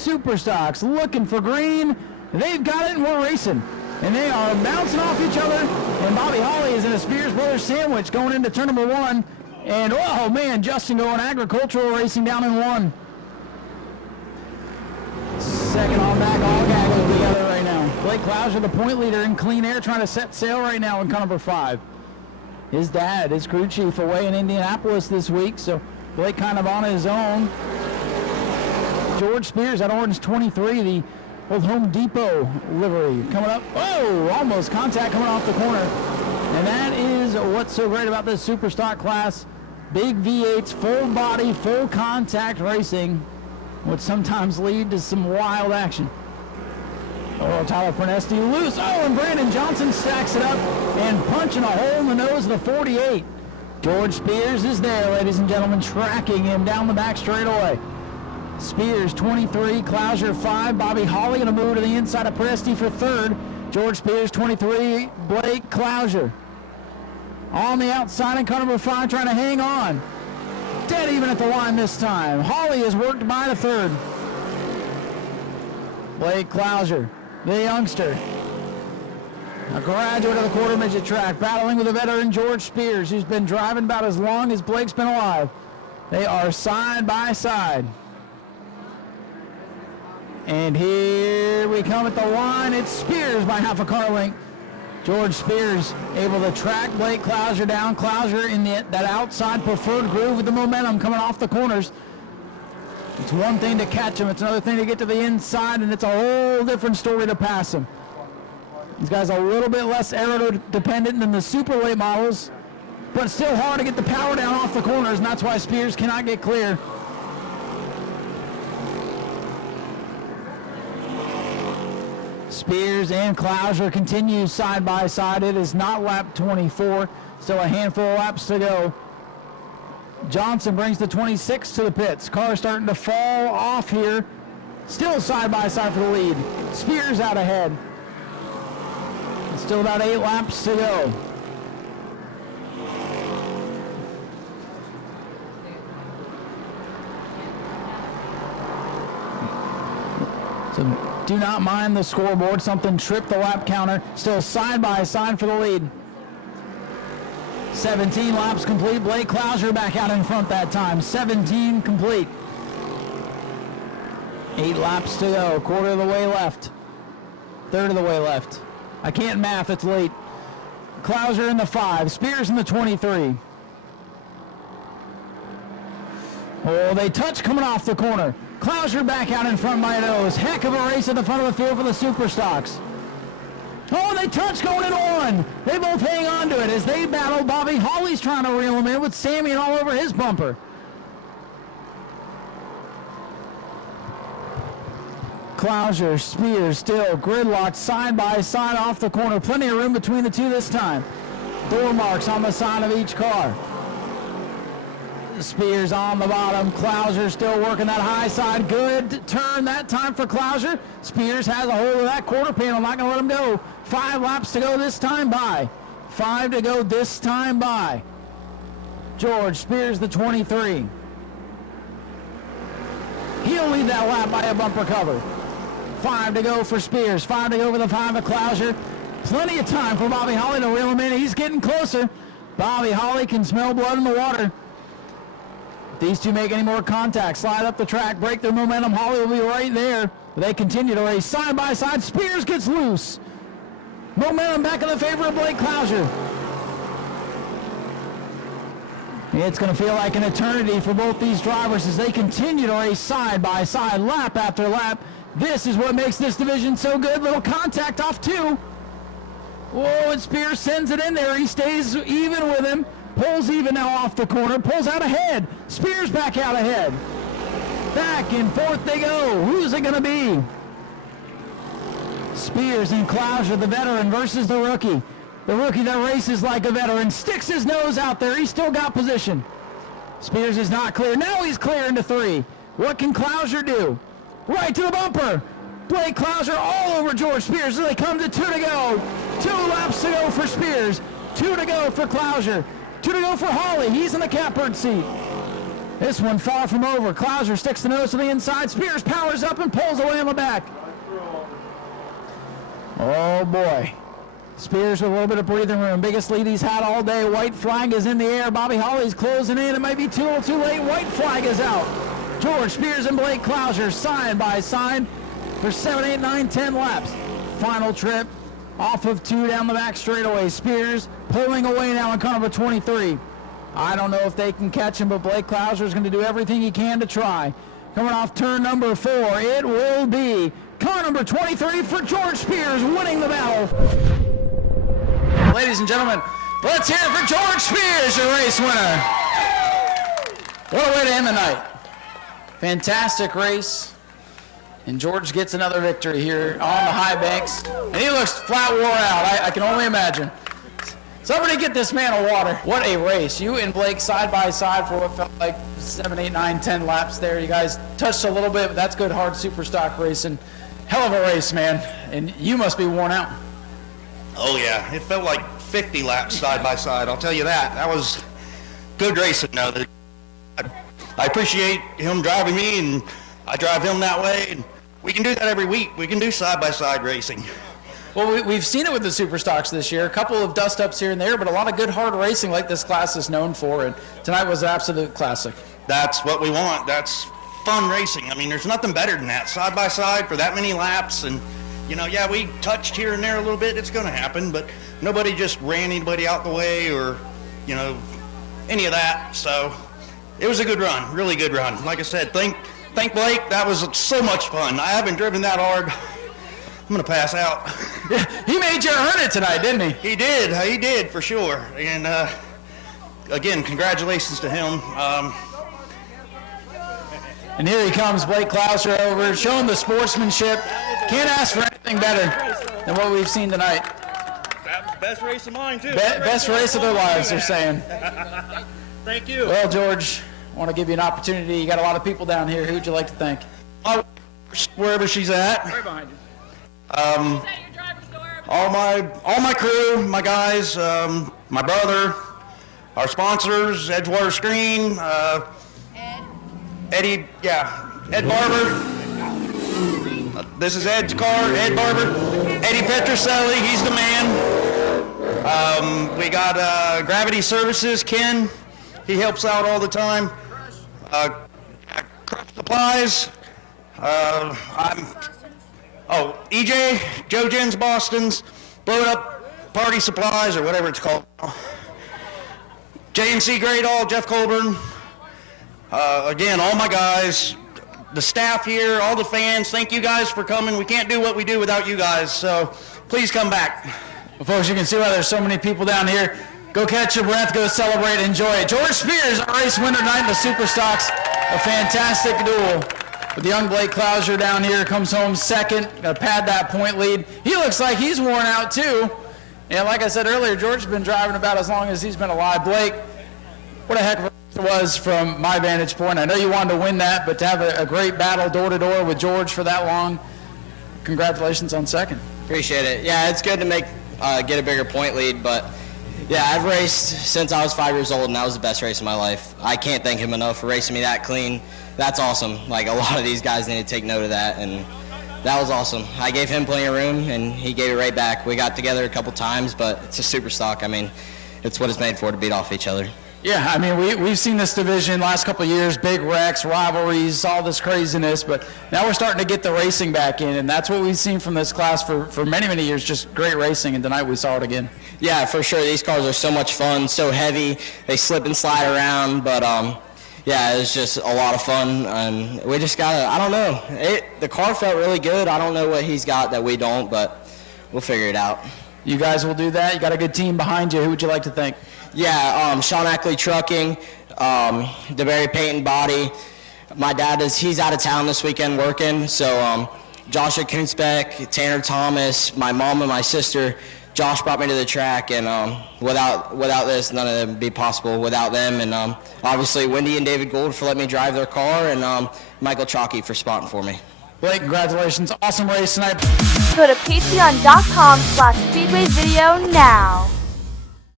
Super Stocks looking for green. They've got it and we're racing. And they are bouncing off each other. And Bobby Holly is in a Spears Brothers sandwich going into turn number 1. And oh man, Justin going agricultural racing down in 1. Second on back, all gaggles together right now. Blake Clouser, the point leader in clean air, trying to set sail right now in car number 5. His dad is crew chief away in Indianapolis this week, so Blake kind of on his own. George Spears at orange 23, the old Home Depot livery coming up. Whoa, almost contact coming off the corner. And that is what's so great about this super stock class. Big V8s, full body, full contact racing would sometimes lead to some wild action. Oh, Tyler Pernesti loose. Oh, and Brandon Johnson stacks it up and punching a hole in the nose of the 48. George Spears is there, ladies and gentlemen, tracking him down the back straightaway. Spears 23, Clouser 5, Bobby Holly going to move to the inside of Presti for 3rd. George Spears 23, Blake Clouser on the outside in car number 5 trying to hang on. Dead even at the line this time. Holly is worked by the 3rd. Blake Clouser, the youngster, a graduate of the quarter midget track, battling with a veteran George Spears, who's been driving about as long as Blake's been alive. They are side by side. And here we come at the line. It's Spears by half a car length. George Spears able to track Blake Clouser down. Clouser in that outside preferred groove with the momentum coming off the corners. It's one thing to catch him. It's another thing to get to the inside, and it's a whole different story to pass him. These guys are a little bit less aero-dependent than the super late models, but it's still hard to get the power down off the corners, and that's why Spears cannot get clear. Spears and Clouser continue side by side. It is not lap 24. Still a handful of laps to go. Johnson brings the 26 to the pits. Car starting to fall off here. Still side by side for the lead. Spears out ahead. Still about 8 laps to go. So do not mind the scoreboard. Something tripped the lap counter. Still side by side for the lead. 17 laps complete. Blake Clouser back out in front that time. 17 complete. 8 laps to go. Quarter of the way left. Third of the way left. I can't math. It's late. Clouser in the 5. Spears in the 23. Oh, they touch coming off the corner. Clouser back out in front by a nose. Heck of a race at the front of the field for the Super Stocks. Oh, they touch going in 1. They both hang on to it as they battle. Bobby Holly's trying to reel him in with Sammy all over his bumper. Clouser, Spears still gridlocked side by side off the corner. Plenty of room between the two this time. Door marks on the side of each car. Spears on the bottom. Clouser still working that high side. Good turn that time for Clouser. Spears has a hold of that quarter panel. Not going to let him go. 5 laps to go this time by. 5 to go this time by. George Spears, the 23. He'll lead that lap by a bumper cover. 5 to go for Spears. 5 to go for the 5 of Clouser. Plenty of time for Bobby Holly to reel him in. He's getting closer. Bobby Holly can smell blood in the water. These two make any more contact, slide up the track, break their momentum. Holly will be right there. They continue to race side by side. Spears gets loose. Momentum back in the favor of Blake Clouser. It's going to feel like an eternity for both these drivers as they continue to race side by side, lap after lap. This is what makes this division so good. Little contact off 2. Whoa, and Spears sends it in there. He stays even with him. Pulls even now off the corner, pulls out ahead. Spears back out ahead. Back and forth they go. Who's it going to be? Spears and Clouser, the veteran, versus the rookie. The rookie that races like a veteran, sticks his nose out there. He's still got position. Spears is not clear. Now he's clear into 3. What can Clouser do? Right to the bumper. Blake Clouser all over George Spears as they come to 2 to go. 2 laps to go for Spears. 2 to go for Clouser. 2 to go for Holly. He's in the catbird seat. This one far from over. Clouser sticks the nose to the inside. Spears powers up and pulls away on the back. Oh boy. Spears with a little bit of breathing room. Biggest lead he's had all day. White flag is in the air. Bobby Holly's closing in. It might be too little too late. White flag is out. George Spears and Blake Clouser side by side for 7, 8, 9, 10 laps. Final trip off of 2 down the back straightaway. Spears pulling away now in car number 23. I don't know if they can catch him, but Blake Clouser is going to do everything he can to try. Coming off turn number 4, it will be car number 23 for George Spears winning the battle. Ladies and gentlemen, let's hear it for George Spears, your race winner. What a way to end the night. Fantastic race. And George gets another victory here on the high banks. And he looks flat wore out. I can only imagine. Somebody get this man a water. What a race. You and Blake side by side for what felt like 7, 8, 9, 10 laps there. You guys touched a little bit, but that's good hard super stock racing. Hell of a race, man. And you must be worn out. Oh yeah, it felt like 50 laps side by side. I'll tell you that. That was good racing. Now, I appreciate him driving me, and I drive him that way. And we can do that every week. We can do side by side racing. Well, we've seen it with the super stocks this year. A couple of dust ups here and there, but a lot of good hard racing like this class is known for. And tonight was an absolute classic. That's what we want. That's fun racing. I mean, there's nothing better than that. Side by side for that many laps. And, you know, yeah, we touched here and there a little bit. It's going to happen. But nobody just ran anybody out the way or, you know, any of that. So it was a good run, really good run. Like I said, thank Blake. That was so much fun. I haven't driven that hard. I'm going to pass out. Yeah, he made you earn it tonight, didn't he? He did for sure. And again, congratulations to him. And here he comes, Blake Clouser over, showing the sportsmanship. Can't ask for anything better than what we've seen tonight. That was the best race of mine, too. Best race of their lives, they're saying. Thank you. Well, George, I want to give you an opportunity. You got a lot of people down here. Who'd you like to thank? Wherever she's at. Right behind you. All my crew, my guys, my brother, our sponsors, Edgewater Screen, Ed Barber. This is Ed's car, Ed Barber. Eddie Petroselli, he's the man. We got Gravity Services, Ken, he helps out all the time. Crush Supplies, EJ, Joe Jen's Boston's, Blow It Up Party Supplies, or whatever it's called. JNC Great All, Jeff Colburn. Again, all my guys, the staff here, all the fans, thank you guys for coming. We can't do what we do without you guys, so please come back. Well, folks, you can see why there's so many people down here. Go catch your breath, go celebrate, enjoy it. George Spears, our race winner tonight in the Super Stocks. A fantastic duel. With young Blake Clouser down here, comes home second, got to pad that point lead. He looks like he's worn out too. And like I said earlier, George's been driving about as long as he's been alive. Blake, what a heck of a race it was from my vantage point. I know you wanted to win that, but to have a great battle door-to-door with George for that long, congratulations on second. Appreciate it. Yeah, it's good to get a bigger point lead, but yeah, I've raced since I was 5 years old, and that was the best race of my life. I can't thank him enough for racing me that clean. That's awesome. Like, a lot of these guys need to take note of that, and that was awesome. I gave him plenty of room, and he gave it right back. We got together a couple times, but it's a super stock. I mean, it's what it's made for, to beat off each other. Yeah, I mean, we've seen this division last couple of years, big wrecks, rivalries, all this craziness, but now we're starting to get the racing back in, and that's what we've seen from this class for many, many years, just great racing, and tonight we saw it again. Yeah, for sure. These cars are so much fun, so heavy. They slip and slide around, but yeah, it was just a lot of fun, and we just got to, I don't know. The car felt really good. I don't know what he's got that we don't, but we'll figure it out. You guys will do that? You got a good team behind you. Who would you like to thank? Yeah, Sean Ackley Trucking, DeBerry Paint and Body. My dad he's out of town this weekend working, so Joshua Kunzbeck, Tanner Thomas, my mom and my sister. Josh brought me to the track, and without this, none of it would be possible without them. And obviously, Wendy and David Gould for letting me drive their car, and Michael Chalky for spotting for me. Blake, congratulations. Awesome race tonight. Go to patreon.com/speedwayvideo now.